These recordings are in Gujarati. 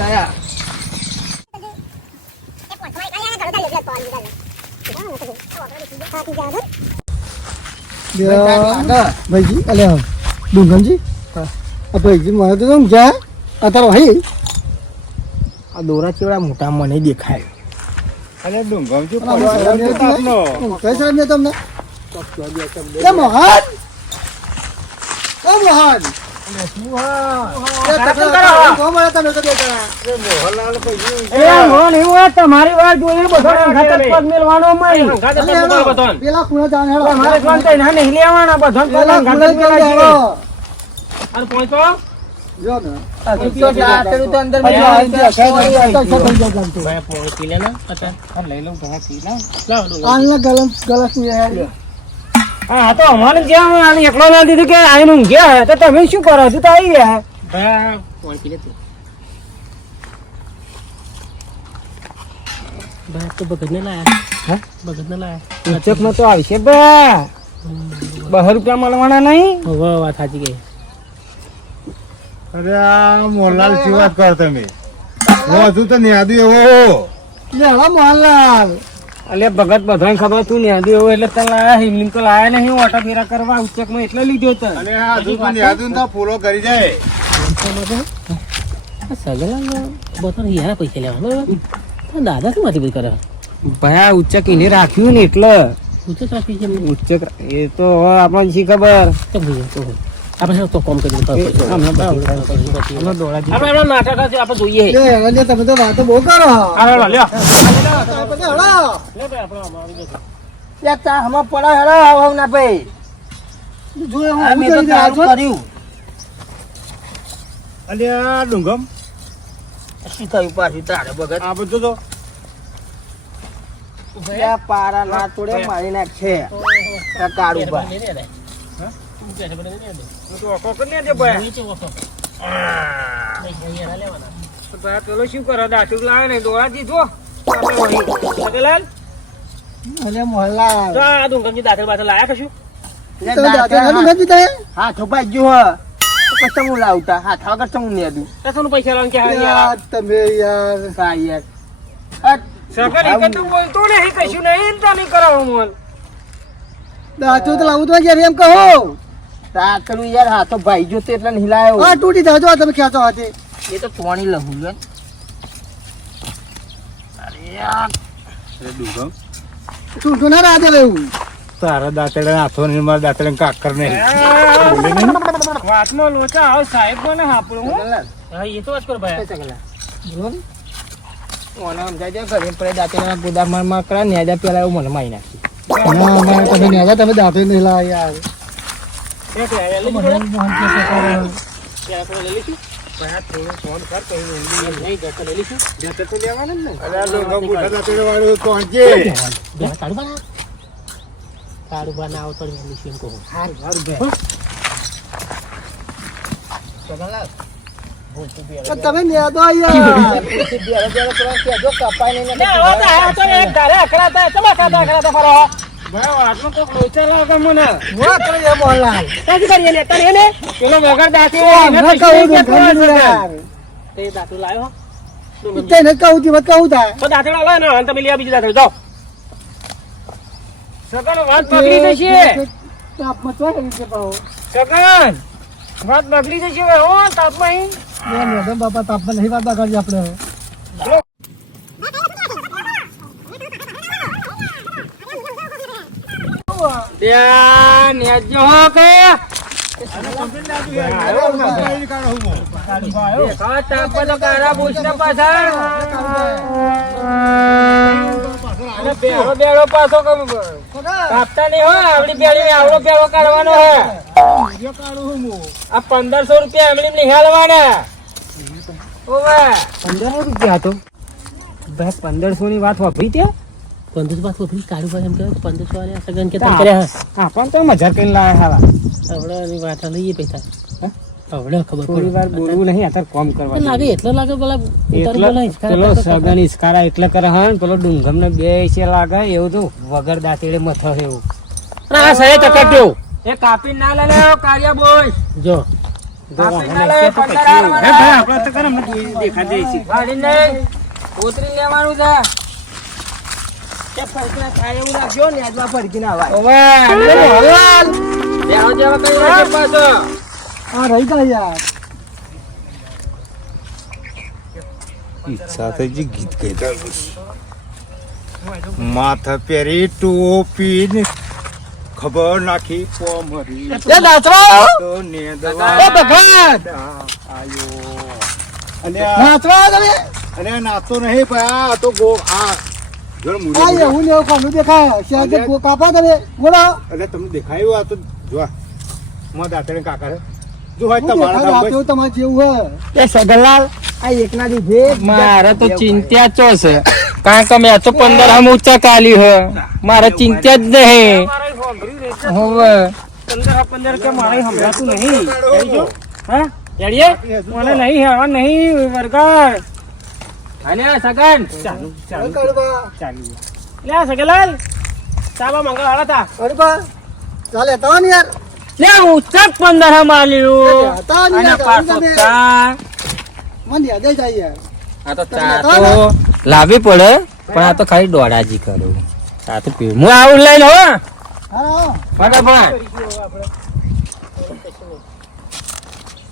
આયા ભાઈજી અલે ડુંગનજી આ ભાઈજી મને તો શું ગયા અત્યારે ભાઈ આ દોરા ચેવડા મોટા મને દેખાય અરે ડુંગમજી કઈ સાહેબ ને તમને મોહન મોહન તમારી વાત જોઈએ પગ મેળવાનો પેલા ખૂણા જાણે નહીં લેવાના બધો હા તો અમારે જ્યાં એકલો ના દીધું કે આઈને ગયા તો તમે શું કરો છો તો આવી ગયા તો બગડ ને લાયા તો આવશે બા 2 રૂપિયા મળવાના નહીં વાત સાચી ગઈ અરે આ મોહનલાલ શું વાત કરો તમે હું હજુ તો ન્યાદુ એવો મોહનલાલ અલે ભગત બધાને ખબર તું ન્યાદુ એવો એટલે તને લાયા હિમલીમ તો લાયા નહીં ઓટા ફેરા કરવા ઉચ્ચકમાં એટલે લીધો તને અને હજુ તો ન્યાદુ તો પૂરો કરી જાય પૈસા લેવાનો દાદા શું માંથી કરે ભાઈ ઉચ્ચક એને રાખ્યું ને એટલે ઉચ્ચક એ તો આપણને શી ખબર આપણે તો કોમ કરી જોઈએ તમે તો વાતો બહુ કરો અલ્યા ડુંગમ શું થયું પાછું તારે બગત આ બધું તો પારા ના તોડે મારી નાખશે કાળું પેલો શું કરો દાખલ લાવે ને દોડા દીધો મોહનલાલ દાખલ બાખલ લાયા કશું હા થોપા જો પછી હું લાવતા હાથ વગર હું ને દઉં પૈસા લાવ તમે યાર બોલતો નહીં કશું નહીં તમે કરાવો મોન દાંતો તો લાવું તો યાર એમ કહો દાખલું યાર હાથો ભાઈ જો તે એટલે હિલાયો હા તૂટી જાજો તમે ખેંચો હાથે એ તો ચોણી લહું લે અરે યાર ડુંગમ તૂટો ના રાધે એવું તારા દાંતડા હાથો ને મારા દાંતડા કાકર નહીં વાતમાં લોચા આવ સાહેબ મને હાપડું હા એ તો વાત કરો ભાઈ ઓને સમજાય દે ઘરે પડે દાંતડા ગોદામાં કરા ન્યાદા પેલા એવું મને મારી નાખી તમે નેજા તમે દાંતો નહીં લાવ યાર તમે નેદો વાત બગડી જશે તાપમાં બાપા તાપમાં નહીં વાત બગાડી આપડે બેડો પાછો કાપતા નહીં હોય આવડી બેડી આવડો બેડો કાઢવાનો હે આ 1500 રૂપિયા એમની નિહાળવાના 1500 રૂપિયા હતો ભાઈ 1500 ની વાત વાપરી ત્યાં 1500 વાત વાપરી કાઢું ભાઈ એમ કે 1500 વાળા સગન કે તમે કર્યા હા પણ તો મજા કરીને લાયા હાલા આવડાની વાત લઈએ પૈસા આવડે ખબર થોડી વાર બોલવું નહીં અત્યારે કોમ કરવા લાગે એટલે લાગે પેલા પેલો સગન ઇસ્કારા એટલે કરે હા પેલો ડુંગમ ને બે છે લાગે એવું તો વગર દાંતેડે મથ એવું આ સહે ટકા દેવ એ કાપી ના લે કાર્ય બોય જો કાપી ના લે 15 આપણે તો તારે અમને દેખાડ દઈશ ગાડી નહીં ઉતરી લેવાનું છે કે ફરકના થાય એવું રાખજો ને આજમાં ફરકી ના આવાય ઓવે દેવો દેવો કઈ રાખે પાછો આ રહી ગયા યાર ઈચ્છા થઈ ગઈ ગીત ગાતા માથા પહેરી ટોપી ને ખબર નાખી કોમરી એ નાચવા તો એ નેદવા ભગત આયો અને નાચવા તમે અને નાતો નહીં પણ આ તો ગો આ જળ આ મુરે એવું ને એવું કોનું દેખાય શેર ગો કાપા તમે બોલો એટલે તમને દેખાયું આ તો જો મો દાતરે કાકા જો હોય હું તમારા દેખાય ગામ રાતે તમારે જેવું હોય એ સગનલાલ આ એકના દીધે મારે તો ચિંતા ચો છે કારણ કે મેં તો 15 હમ ઊંચા કાલી હે મારે ચિંતા જ નહીં હવે 15 કે મારે હમણાં નહીં હા યાડીએ મને નહીં હવા નહીં વર્ગર અને સગન ચાલુ ચાલુ કડવા ચાલુ લે સગનલાલ ચાલો મંગળ હાલા તા કડવા ચાલે તો ને યાર લે ઊંચા 15 હમ આલ્યું હતા ને અને યાર પાછો ચા મને યાદ જાય યાર આ તો ચા તો લાવવી પડે પણ આ તો ખાલી દોડાજી કરું ચા તો પીવું હું આવું લઈને હો હા ફટાફટ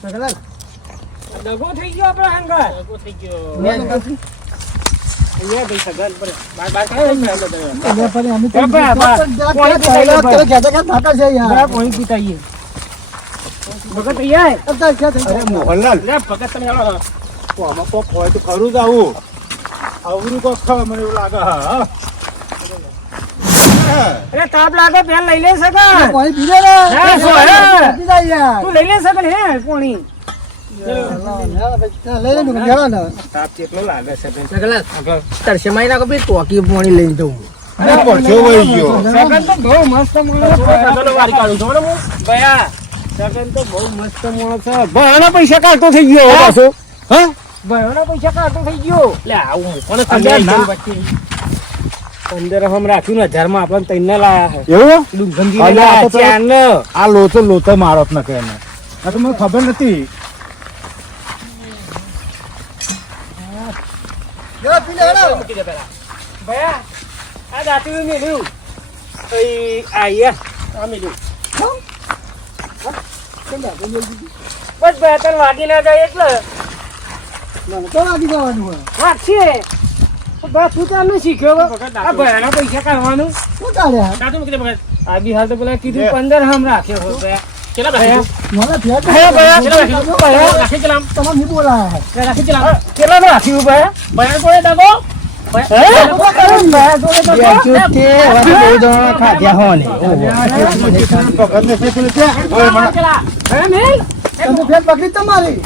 સગલા દગો થઈ ગયો આપણો હંગર દગો થઈ ગયો અહીંયા ભાઈ સગન પર બાર બાર કાય અમે પણ અમે તો બા, બા. યાર કોઈ પીતાઈએ ભગત અહીંયા અત્યારે ક્યાં થઈ અરે મોહનલાલ લે ભગત તમે હાલો તો આમાં કોક હોય તો ખરું જ આવું આવરું કોક ખબર મને એવું લાગે હા અરે તાપ લાગે પેન લઈ લે સગન પાણી પી લે ને હા, શું હે? પી જાય યાર તું લઈ લે સગન હે કોણી લઈ લે ને ગયા ને તાપ કેટલો લાગે સગન તરસે માઈ નાખો ભાઈ ટોકી પાણી લઈને જવું અરે પરસો વહી ગયો સગન તો બહુ મસ્ત માણસ છે સગન વારી કાઢું છું હું ભયા સગન તો બહુ મસ્ત માણસ છે ભયાના પૈસા કાઢતો થઈ ગયો પાછો હા ભયાના પૈસા કાઢતો થઈ ગયો લે આવું કોને અરે ના. 15 હમ રાખ્યું ને 1000 માં આપણને તૈન લાયા છે એવું ડુંગરજી અલે, આ તો ચાર ને આ લોચો મારો જ ન કે એને આ તો મને ખબર નથી જરા પી લે હેડો. ભયા આ દાંતી મેલ્યું આયા આ મેલ્યું કેમ દાદા બોલ દીધી? બસ ભયા તને વાગી ના જાય એટલે મને તો વાગી જવાનું હોય વાગશે બસ તું ચાલ ને શીખ્યો આ ભયાના પૈસા કાઢવાનું શું ચાલ્યા કાઢું મૂકી દે ભગત આ બી હાલ તો પેલા કીધું 15 હમ રાખ્યો હોય ભયા કેટલા ભયા મને ફેર ભયા ભયા કેટલા ભયા રાખી ચલામ તમે નહીં બોલાયા રાખી ચલામ કેટલા રાખ્યું ભયા ભયા કોણે દાગો તમે ફેર પકડી તમારી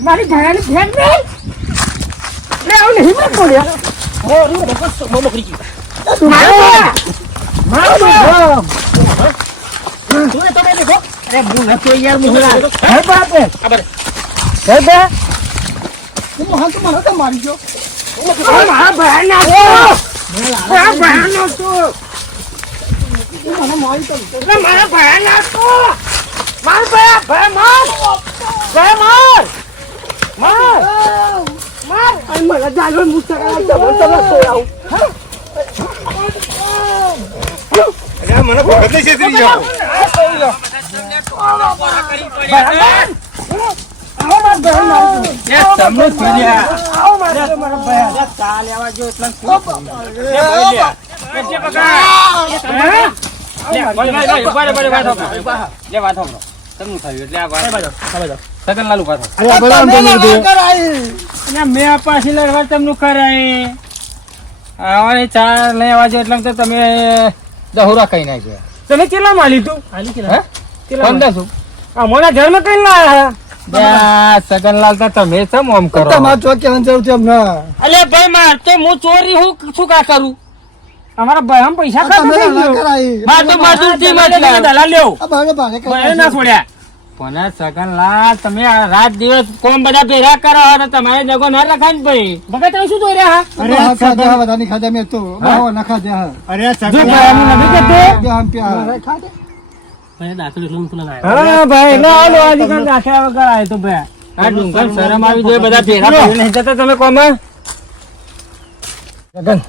મારી ભયાની ભેટ નહીં લે આવું નહીં મત બોલ્યા ઓ રૂ બસ બહુ બકરી ગઈ મારો તું એ તો મેં દેખો અરે બુ નતો યાર મુહરા હે બાપ ખબર હે બે તું હાથ તો મને તો મારી ગયો મારા ભયા ના મારા ભયા ના તો તું મને મારી તો મારા ભયા ના તો માર ભયા ભયા માર ભયા માર માર માર ay મને જાગો મુસ્તકા જબર તરસ તો આવ અરે મને ભગત ની છેતરી ગયો મેં પાછી લડવા તમને કરાય હવે ચા લેવા જો એટલે તો તમે દહુરા કઈ નાખ્યા તમે કેટલા માલી તું હે? કેટલા 1500 અમારા ઘરમાં કઈ લાયા સગનલાલ તો તમે સમ ઓમ કરો તમારે ચોક કહેવાનું જરૂર છે અમને અલે ભાઈ માર તો હું ચોરી હું શું કા કરું અમારા ભાઈ આમ પૈસા આ ખાતો તમે થઈ ના ગયો કરાય માર તો મજૂરથી મતલબ દલાલ લેવ આ ભાગે ભાગે ભાઈ ના છોડ્યા પણ સગનલાલ તમે આ રાત દિવસ કોમ બધા ભેગા કરો અને તમારે જગો ના રખાય ને ભાઈ ભગત તમે શું જોઈ અરે ખાધા બધાની ખાધા મેં તો બાવો ના ખાધા અરે જો સગન ભાઈ આનું નથી કહેતો બે આમ પ્યા ખાધે હા ભાઈ ના આલો આજે કાલ રાખ્યા વગર આય તો ભાઈ આ ડુંગર શરમ આવી જોઈએ બધા ભેગા થઈને નહીં જતા તમે કોમાં ગગન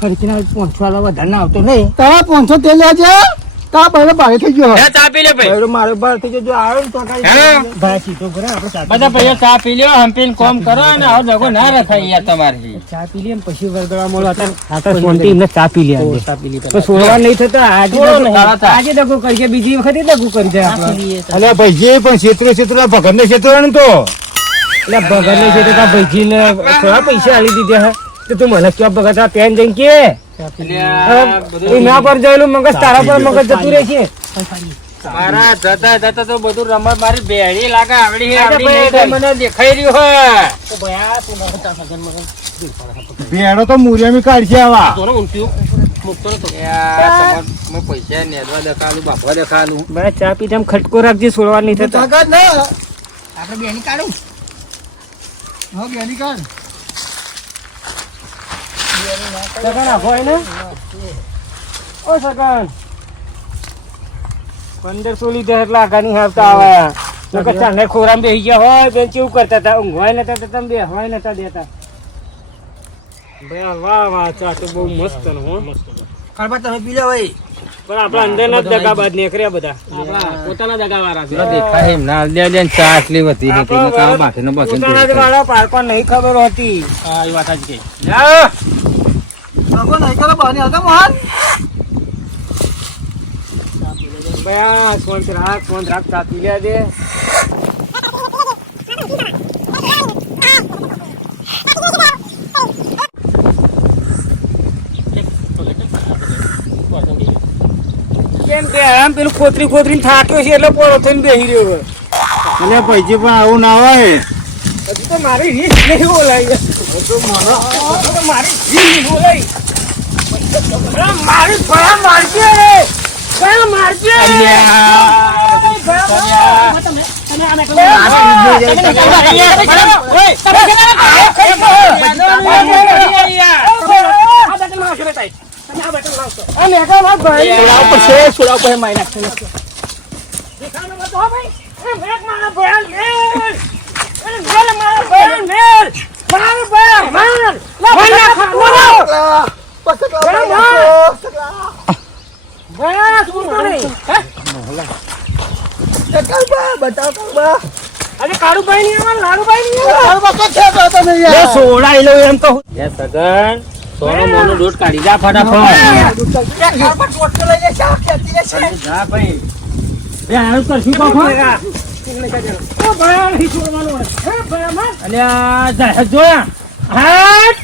ફરીથી પહોંચવા વધારે ના આવતો નહીં તારા 500 તેલ લેજે તા પહેલા ભારે થઈ ગયો ચા પી લે ભાઈ મારો બાર થઈ ગયો જો આવ્યો ને તો કાંઈ ભાઈ સીધો કરે આપણે બધા ભાઈઓ ચા પી લ્યો હંપીને કોમ કરો અને આવો દગો ના રખાય યાર તમારે ચા પી લે પછી વરગડા મળો ચા પી લે તો સોળવા નહીં થતા આજે દગો કરી છે બીજી વખતે દગો કરી જાય અલે ભાઈ પણ ક્ષેત્ર ભગત ને ક્ષેત્ર ને તો એટલે ભગત ને છે તો ભાઈજી ને થોડા પૈસા આલી દીધા હે તો તું મને ક્યાં ભગત આ પેન જઈને કે ના પર જયેલું મગજ તારા પર મગજ જતું રહે છે મારા જતા જતા તો બધું રમત મારી બેડી લાગે આવડી મને દેખાઈ રહ્યું હોય ભેડો તો મુરિયામી કાઢશે આવા પૈસા નેદવા દેખાલું બાપા દેખાલું બસ ચા પી તેમ ખટકો રાખજે છોડવા નહીં થતા આપણે બેની કાઢું હા બેની કાઢ સગન આખો હોય ને ઓ સગન 1500 લીધા એટલે આગાની હાવતા આવે ચાંદે ખોરામ બેસી ગયા હોય બેન કેવું કરતા હતા ઊંઘવાય નતા તમે બેહવાય નતા દેતા ભાઈ વાહ વાહ ચા તો બહુ મસ્ત ને હો કાળબા તમે પી લો ભાઈ પણ આપણા અંદરના જ દગાબાજ નીકળ્યા બધા આપણા પોતાના દગાવાળા છે દેખાય એમ ના લે ચા આટલી વધી હતી પોતાના જ વાળા પારકો નહીં ખબર હતી હા એ વાત જ કે બાબો નહીં કરો બહાર આવતા મોહન ભાઈ ફોન રાખ ચા પી લે દે કેમ કે આમ પેલું ખોતરી થાક્યો છે એટલે પોળો થઈને બેસી રહ્યો અલે ભાઈ પણ આવું ના હોય હજી તો મારી રીત નહીં બોલાય મારી રીત નહીં બોલાય મારી ભયા મારજે ભયા મારજે સોડાઈ લો એમ કહું સગન સોનો મોનો દોઢ કાઢી જા ફટાફટ જા ભાઈ બે હાલ કરશું કોખો અલ્યા જા જોયા હાટ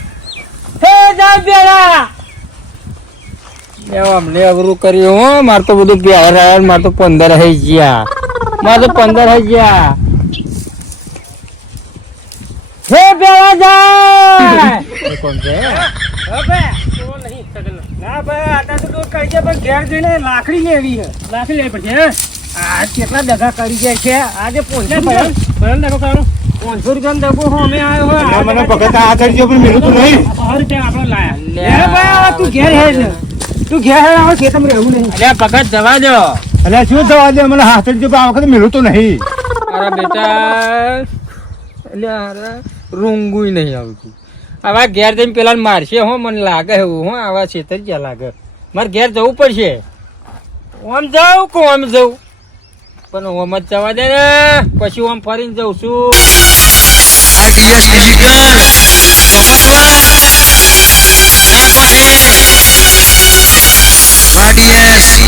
હે જા બેડા અમને અઘરું કર્યું હો માર તો બધું 11 માર તો 15 થઈ ગયા માર તો 15 થઈ ગયા હે બેડા જા કોણ છે ના ભાઈ આટા તો દૂર કરી છે પણ ઘેર જઈને લાકડી લેવી છે લાકડી લેવી પડશે આ કેટલા દગા કરી જાય છે આજે 500 દગો કરો 500 રૂપિયા દગો અમે આવ્યો હોય મને ભગત આ ચડજો પણ મેલું તો નહીં 100 રૂપિયા આપણે લાયા લે ભાઈ તું ઘેર હે ને તું ઘેર હે આવો ખેતમ રહેવું નહીં અલ્યા ભગત જવા દો અલે શું થવા દે મને હાથ ચડજો પણ આ વખતે મેલું તો નહીં અરે બેટા અલ્યા રૂંગુય નહીં આવતું આવા ઘેર જઈને પેલા મારશે હો મને લાગે એવું હો આવા છેતર જ્યાં લાગે મારે ઘેર જવું પડશે ઓમ જાઉં કે ઓમ જવું પણ ઓમ જ જવા દે ને પછી ઓમ ફરીને જઉં છું RDS